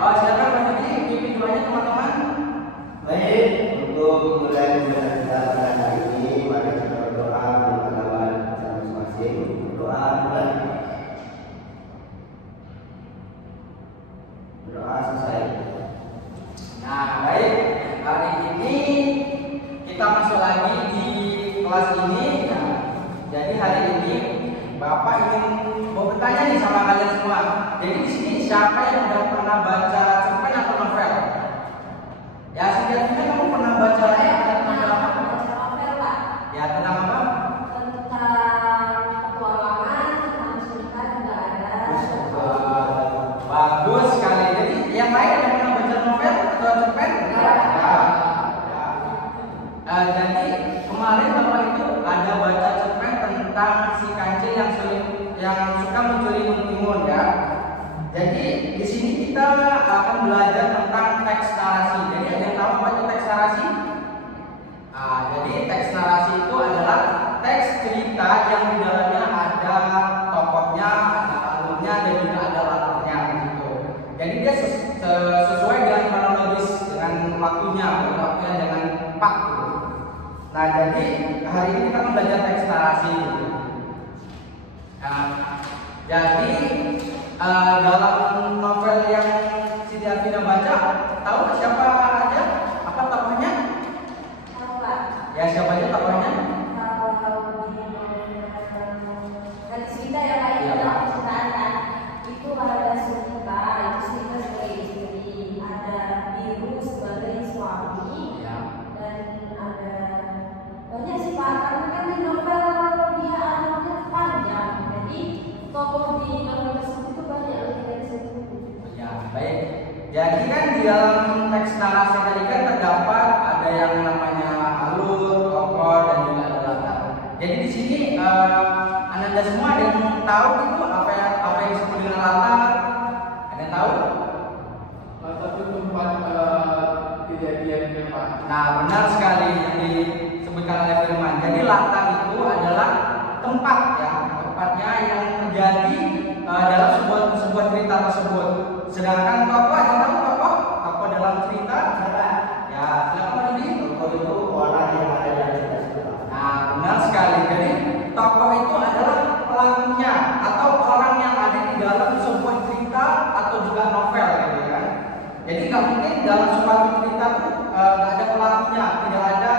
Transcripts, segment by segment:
Oh, silakan Mas Yudi, pimpin doanya teman-teman. Baik, untuk memulai pembelajaran kita pada hari ini, mari kita berdoa berpengalaman masing-masing. Doa mulai. Doa selesai. Nah, baik. Hari ini kita masuk lagi di kelas ini. Nah, jadi hari ini Bapak ingin mau bertanya nih sama kalian semua. Jadi di sini siapa yang udah pernah baca cerpen atau novel? Ya, sejatinya kamu pernah baca novel, Pak. Ya, tentang apa? Tentang petualangan, tentang cerita juga ada. Bagus sekali. Jadi yang lain ada pernah baca novel atau cerpen? Jadi kemarin Bapak itu ada baca cerpen tentang si kancil yang suka mencuri timun ya. Jadi di sini kita akan belajar tentang teks narasi. Jadi ada yang tahu apa itu teks narasi? Jadi teks narasi itu adalah teks cerita yang di dalamnya ada tokohnya, ada alurnya, dan juga ada latarnya gitu. Jadi dia sesuai dengan kronologis, dengan waktunya dengan pak gitu. Nah, jadi hari ini kita akan belajar teks narasi gitu. Nah, jadi dalam novel yang Siti Arvina baca, tahu nggak siapa aja? Apa tokohnya? Tahu, Pak. Ya, siapa aja tokohnya? Kalau di gadis kita ya, Pak, itu dalam percintaan kan. Itu ada Sulika, itu Sulika sebagai istri, ada Biru sebagai suami, Ya. dan ada banyak sih, Pak. Karena kan di novel dia alurnya panjang, jadi tokoh di novel tersebut itu banyak lebih dari satu. Ya, baik. Jadi kan di dalam teks narasi tadi kan terdapat ada yang namanya alur, tokoh, dan juga ada latar. Jadi di sini Anda semua ada yang tahu itu apa yang disebut dengan latar? Ada yang tahu? Latar itu tempat kejadiannya, Pak. Nah, benar sekali yang disebutkan oleh Firman. Jadi latar itu adalah tempat ya, tempatnya yang terjadi dalam sebuah cerita tersebut. Sedangkan tokoh, ada tahu tokoh? Tokoh dalam cerita? Ya, silakan Mas Yudi. Tokoh itu orang yang ada dalam cerita tersebut. Nah, benar sekali. Jadi tokoh itu adalah pelakunya atau orang yang ada di dalam sebuah cerita atau juga novel gitu kan. Jadi nggak mungkin dalam suatu cerita tuh nggak ada pelakunya, tidak ada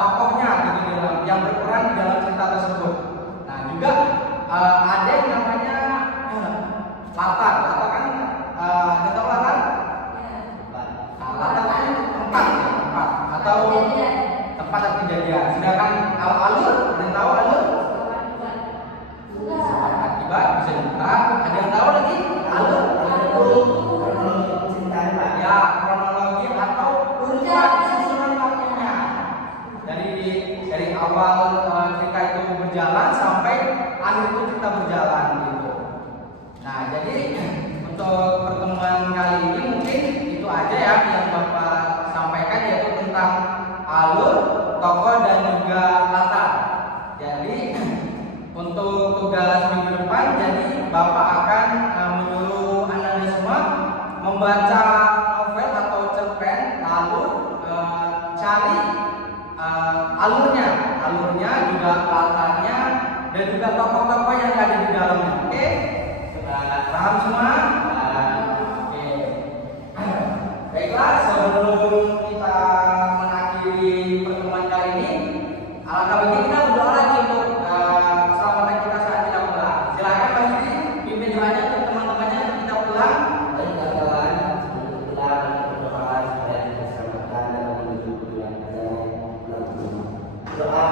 tokohnya gitu di dalam yang berperan di dalam cerita tersebut. Nah, juga ada yang namanya latar. Latar kan ada tahu latar? Nah, latar kan tempat ya, tempat atau tempat atau kejadian. Sedangkan alur, ada yang tahu alur? Akibat bisa juga. Ada yang tahu lagi alur? Ya, kronologi atau urutan susunan waktunya. Dari awal cerita itu berjalan sampai akhir itu cerita berjalan gitu. Nah, jadi untuk pertemuan kali ini mungkin itu aja ya yang Bapak sampaikan, yaitu tentang alur, tokoh, dan juga latar. Jadi untuk tugas minggu depan, jadi Bapak akan menyuruh Anda semua membaca novel atau cerpen, lalu cari alurnya juga latarnya, dan juga tokoh-tokoh yang ada di dalamnya. Oke? Paham semua? Oke. Baiklah, sebelum kita mengakhiri pertemuan kali ini, alangkah baiknya kita berdoa lagi untuk keselamatan kita saat kita pulang. Silakan Mas Yudi pimpin doanya untuk teman-temannya untuk kita pulang. Dan kawan-kawan, sebelum pulang berdoa supaya kita diselamatkan dalam menuju tujuan kita pulang ke rumah. Doa